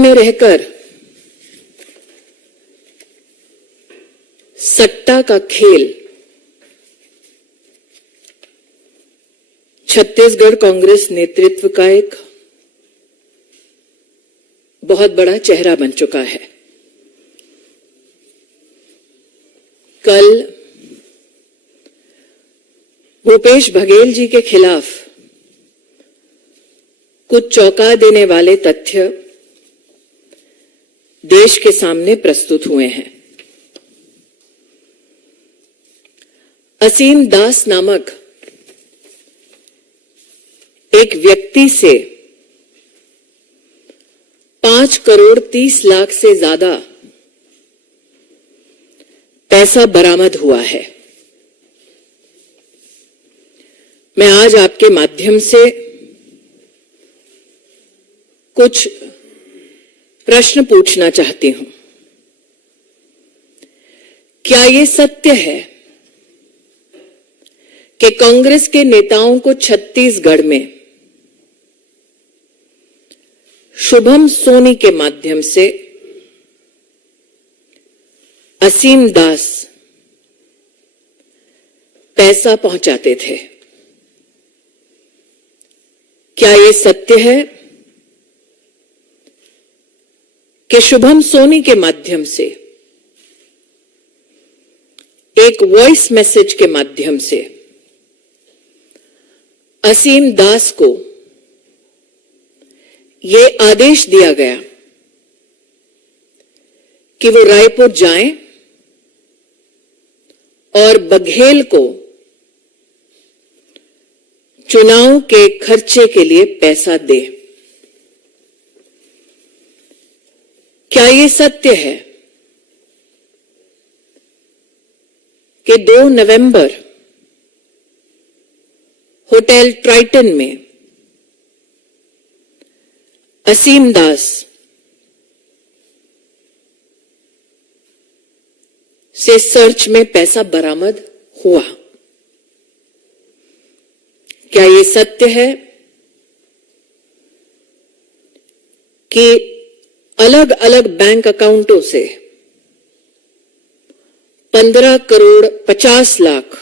में रहकर सट्टा का खेल छत्तीसगढ़ कांग्रेस नेतृत्व का एक बहुत बड़ा चेहरा बन चुका है। कल भूपेश बघेल जी के खिलाफ कुछ चौंका देने वाले तथ्य देश के सामने प्रस्तुत हुए हैं। असीम दास नामक एक व्यक्ति से 5 करोड़ 30 लाख से ज्यादा पैसा बरामद हुआ है। मैं आज आपके माध्यम से कुछ प्रश्न पूछना चाहती हूं। क्या यह सत्य है कि कांग्रेस के नेताओं को छत्तीसगढ़ में शुभम सोनी के माध्यम से असीम दास पैसा पहुंचाते थे? क्या यह सत्य है कि शुभम सोनी के माध्यम से एक वॉइस मैसेज के माध्यम से असीम दास को यह आदेश दिया गया कि वो रायपुर जाएं और बघेल को चुनाव के खर्चे के लिए पैसा दे? क्या यह सत्य है कि 2 नवंबर होटल ट्राइटन में असीम दास से सर्च में पैसा बरामद हुआ? क्या यह सत्य है कि अलग अलग बैंक अकाउंटों से 15 crore 50 lakh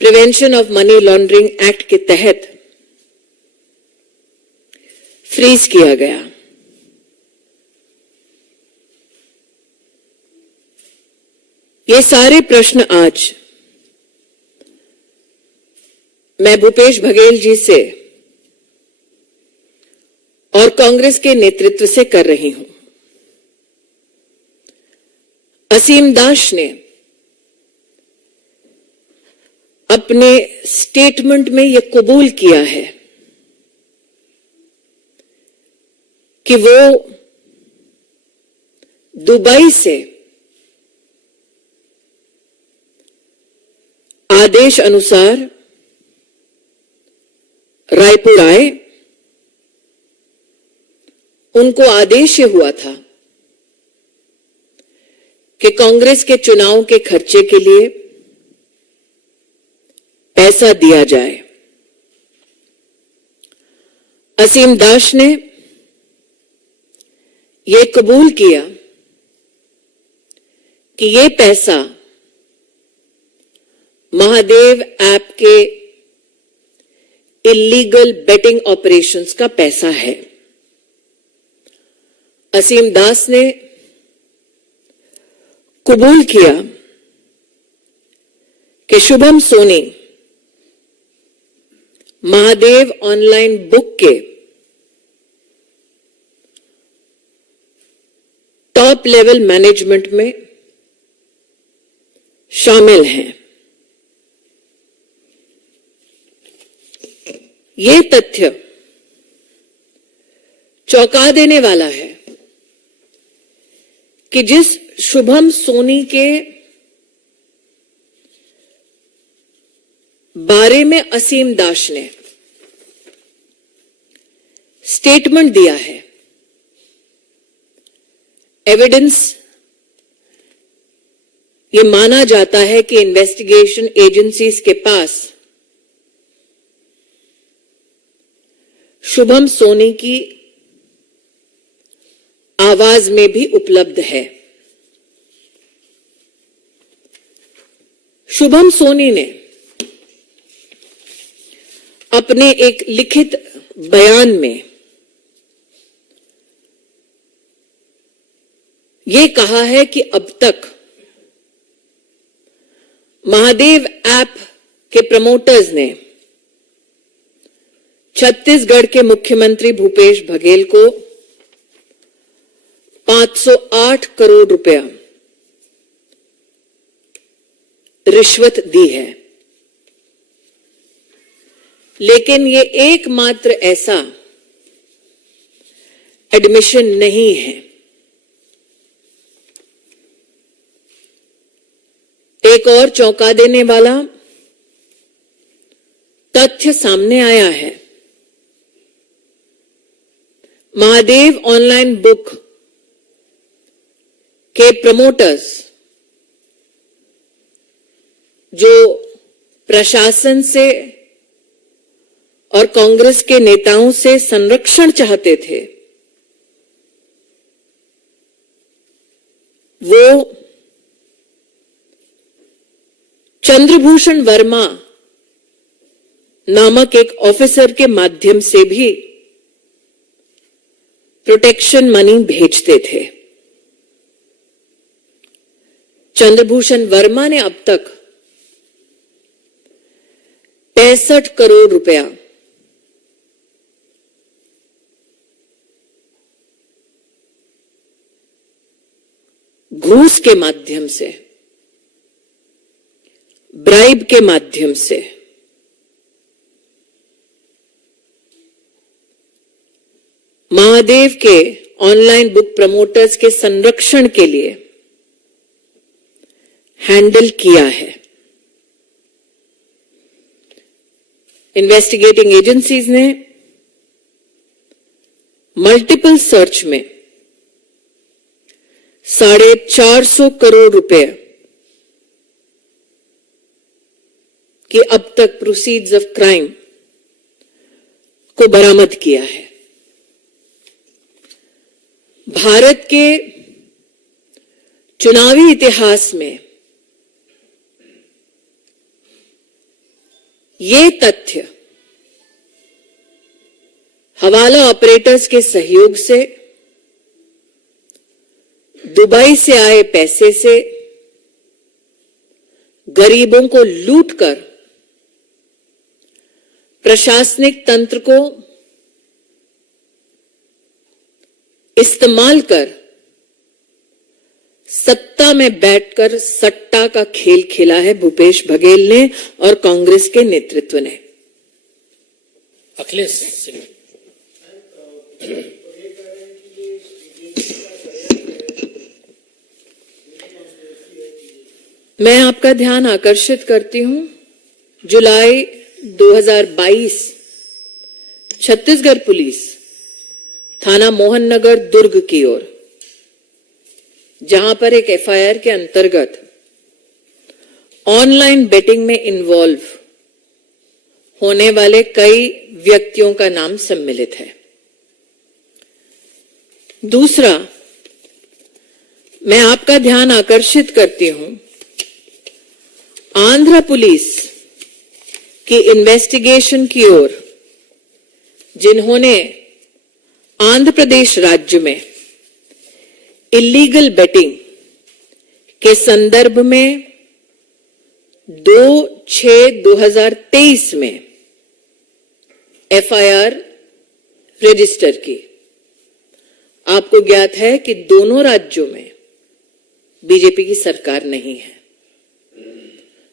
prevention of money laundering act के तहत फ्रीज किया गया? ये सारे प्रश्न आज मैं भूपेश बघेल जी से और कांग्रेस के नेतृत्व से कर रही हूं। असीम दास ने अपने स्टेटमेंट में यह कबूल किया है कि वो दुबई से आदेश अनुसार रायपुर आए। उनको आदेश यह हुआ था कि कांग्रेस के चुनाव के खर्चे के लिए पैसा दिया जाए। असीम दास ने यह कबूल किया कि यह पैसा महादेव ऐप के इलीगल बेटिंग ऑपरेशंस का पैसा है। असीम दास ने कबूल किया कि शुभम सोनी महादेव ऑनलाइन बुक के टॉप लेवल मैनेजमेंट में शामिल हैं। यह तथ्य चौंका देने वाला है कि जिस शुभम सोनी के बारे में असीम दास ने स्टेटमेंट दिया है, एविडेंस ये माना जाता है कि इन्वेस्टिगेशन एजेंसीज के पास शुभम सोनी की आवाज में भी उपलब्ध है। शुभम सोनी ने अपने एक लिखित बयान में यह कहा है कि अब तक महादेव ऐप के प्रमोटर्स ने छत्तीसगढ़ के मुख्यमंत्री भूपेश बघेल को 508 करोड़ रुपया रिश्वत दी है। लेकिन यह एकमात्र ऐसा एडमिशन नहीं है। एक और चौंका देने वाला तथ्य सामने आया है। महादेव ऑनलाइन बुक के प्रमोटर्स जो प्रशासन से और कांग्रेस के नेताओं से संरक्षण चाहते थे, वो चंद्रभूषण वर्मा नामक एक ऑफिसर के माध्यम से भी प्रोटेक्शन मनी भेजते थे। चंद्रभूषण वर्मा ने अब तक 65 करोड़ रुपया घूस के माध्यम से, ब्राइब के माध्यम से महादेव के ऑनलाइन बुक प्रमोटर्स के संरक्षण के लिए हैंडल किया है। इन्वेस्टिगेटिंग एजेंसीज ने मल्टीपल सर्च में 450 करोड़ रुपए की अब तक प्रोसीड्स ऑफ क्राइम को बरामद किया है। भारत के चुनावी इतिहास में ये तथ्य हवाला ऑपरेटर्स के सहयोग से, दुबई से आए पैसे से गरीबों को लूटकर प्रशासनिक तंत्र को इस्तेमाल कर सत्ता में बैठकर सट्टा का खेल खेला है भूपेश बघेल ने और कांग्रेस के नेतृत्व ने। अखिलेश सिंह मैं आपका ध्यान आकर्षित करती हूं, जुलाई 2022 छत्तीसगढ़ पुलिस थाना मोहन नगर दुर्ग की ओर, जहां पर एक एफआईआर के अंतर्गत ऑनलाइन बेटिंग में इन्वॉल्व होने वाले कई व्यक्तियों का नाम सम्मिलित है। दूसरा, मैं आपका ध्यान आकर्षित करती हूं, आंध्र पुलिस की इन्वेस्टिगेशन की ओर, जिन्होंने आंध्र प्रदेश राज्य में इलीगल बेटिंग के संदर्भ में 2/6/2023 में एफआईआर रजिस्टर की। आपको ज्ञात है कि दोनों राज्यों में बीजेपी की सरकार नहीं है।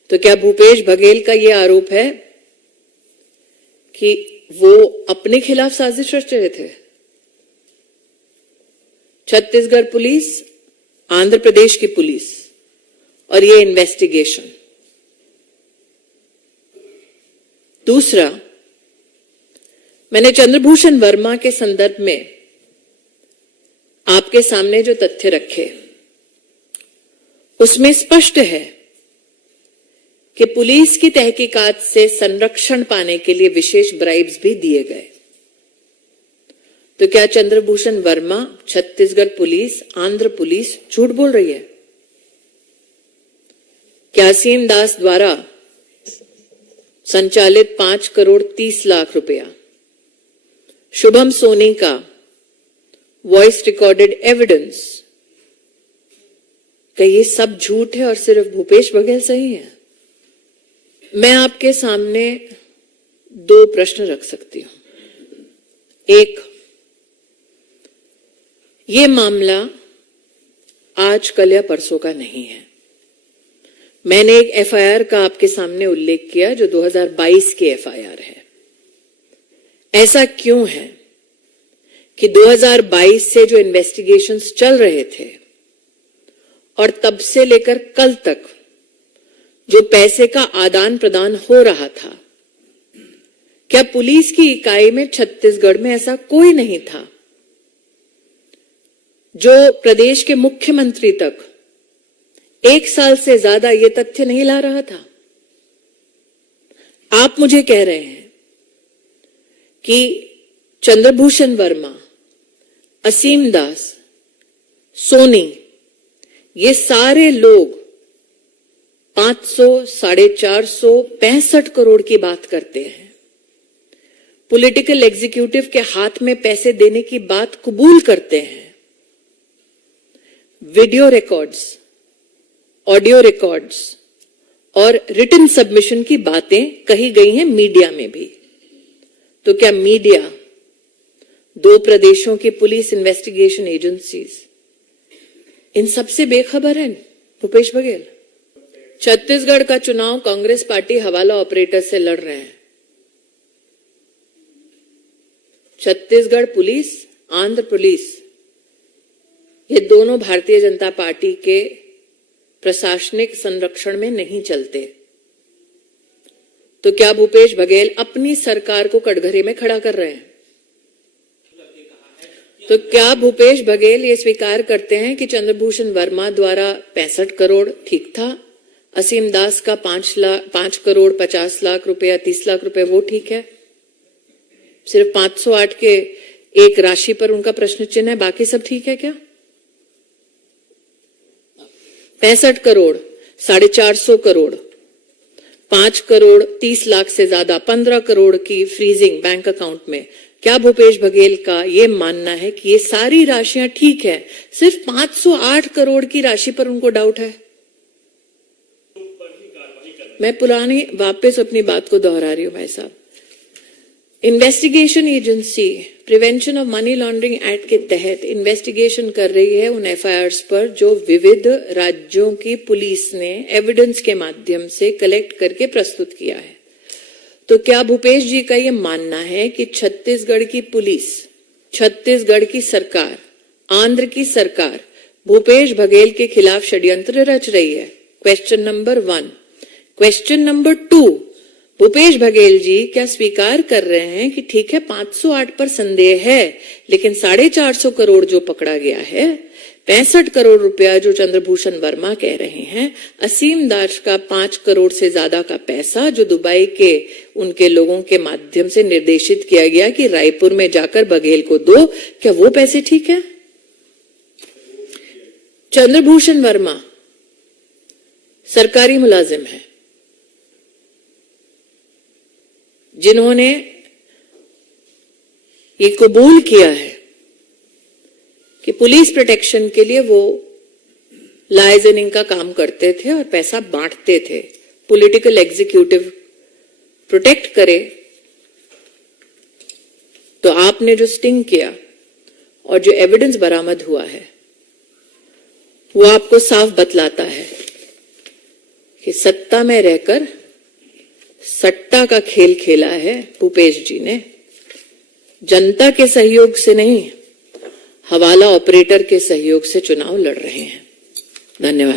तो क्या भूपेश बघेल का यह आरोप है कि वो अपने खिलाफ साजिश रच रहे थे? छत्तीसगढ़ पुलिस, आंध्र प्रदेश की पुलिस और ये इन्वेस्टिगेशन। दूसरा, मैंने चंद्रभूषण वर्मा के संदर्भ में आपके सामने जो तथ्य रखे, उसमें स्पष्ट है कि पुलिस की तहकीकात से संरक्षण पाने के लिए विशेष ब्राइब्स भी दिए गए। तो क्या चंद्रभूषण वर्मा, छत्तीसगढ़ पुलिस, आंध्र पुलिस झूठ बोल रही है? क्या असीम दास द्वारा संचालित 5 करोड़ 30 लाख रुपया, शुभम सोनी का वॉइस रिकॉर्डेड एविडेंस, क्या ये सब झूठ है और सिर्फ भूपेश बघेल सही है? मैं आपके सामने 2 प्रश्न रख सकती हूं। एक, ये मामला आज कल या परसों का नहीं है। मैंने एक एफआईआर का आपके सामने उल्लेख किया जो 2022 की एफआईआर है। ऐसा क्यों है कि 2022 से जो इन्वेस्टिगेशंस चल रहे थे और तब से लेकर कल तक जो पैसे का आदान प्रदान हो रहा था, क्या पुलिस की इकाई में छत्तीसगढ़ में ऐसा कोई नहीं था जो प्रदेश के मुख्यमंत्री तक 1 साल से ज्यादा ये तथ्य नहीं ला रहा था? आप मुझे कह रहे हैं कि चंद्रभूषण वर्मा, असीम दास, सोनी, ये सारे लोग 500, 450, 65 करोड़ की बात करते हैं। पॉलिटिकल एग्जीक्यूटिव के हाथ में पैसे देने की बात कबूल करते हैं। वीडियो रिकॉर्ड्स, ऑडियो रिकॉर्ड्स और रिटन सबमिशन की बातें कही गई हैं मीडिया में भी। तो क्या मीडिया, 2 प्रदेशों की पुलिस इन्वेस्टिगेशन एजेंसीज इन सबसे बेखबर है भूपेश बघेल? छत्तीसगढ़ का चुनाव कांग्रेस पार्टी हवाला ऑपरेटर से लड़ रहे हैं। छत्तीसगढ़ पुलिस, आंध्र पुलिस, ये दोनों भारतीय जनता पार्टी के प्रशासनिक संरक्षण में नहीं चलते। तो क्या भूपेश बघेल अपनी सरकार को कटघरे में खड़ा कर रहे हैं? तो क्या भूपेश बघेल ये स्वीकार करते हैं कि चंद्रभूषण वर्मा द्वारा 65 करोड़ ठीक था, असीम दास का 5 करोड़ 50 लाख रुपया, 30 लाख रुपए वो ठीक है? सिर्फ 508 के एक राशि पर उनका प्रश्न चिन्ह है, बाकी सब ठीक है क्या? 65 करोड़, 450 करोड़, 5 करोड़ 30 लाख से ज्यादा, 15 करोड़ की फ्रीजिंग बैंक अकाउंट में। क्या भूपेश बघेल का ये मानना है कि ये सारी राशियां ठीक है, सिर्फ 508 करोड़ की राशि पर उनको डाउट है? मैं पुरानी वापस अपनी बात को दोहरा रही हूं भाई साहब। Investigation agency prevention of money laundering act के तहत इन्वेस्टिगेशन कर रही है उन एफआईआर्स पर जो विविध राज्यों की पुलिस ने एविडेंस के माध्यम से कलेक्ट करके प्रस्तुत किया है। तो क्या भूपेश जी का ये मानना है कि छत्तीसगढ़ की पुलिस, छत्तीसगढ़ की सरकार, आंध्र की सरकार भूपेश बघेल के खिलाफ षड्यंत्र रच रही है? Question number 1। Question number 2, Bhupesh Baghel ji क्या स्वीकार कर रहे हैं कि ठीक है 508 पर संदेह है, लेकिन 450 करोड़ जो पकड़ा गया है, 65 करोड़ रुपया जो चंद्रभूषण वर्मा कह रहे हैं, असीम दास का 5 करोड़ से ज्यादा का पैसा जो दुबई के उनके लोगों के माध्यम से निर्देशित किया गया कि रायपुर में जाकर बघेल को दो, क्या वो पैसे ठीक है? चंद्रभूषण वर्मा सरकारी मुलाजिम है जिन्होंने ये कबूल किया है कि पुलिस प्रोटेक्शन के लिए वो लाइजनिंग का काम करते थे और पैसा बांटते थे। पॉलिटिकल एग्जीक्यूटिव प्रोटेक्ट करे तो आपने जो स्टिंग किया और जो एविडेंस बरामद हुआ है वो आपको साफ बतलाता है कि सत्ता में रहकर सट्टा का खेल खेला है भूपेश जी ने। जनता के सहयोग से नहीं, हवाला ऑपरेटर के सहयोग से चुनाव लड़ रहे हैं। धन्यवाद।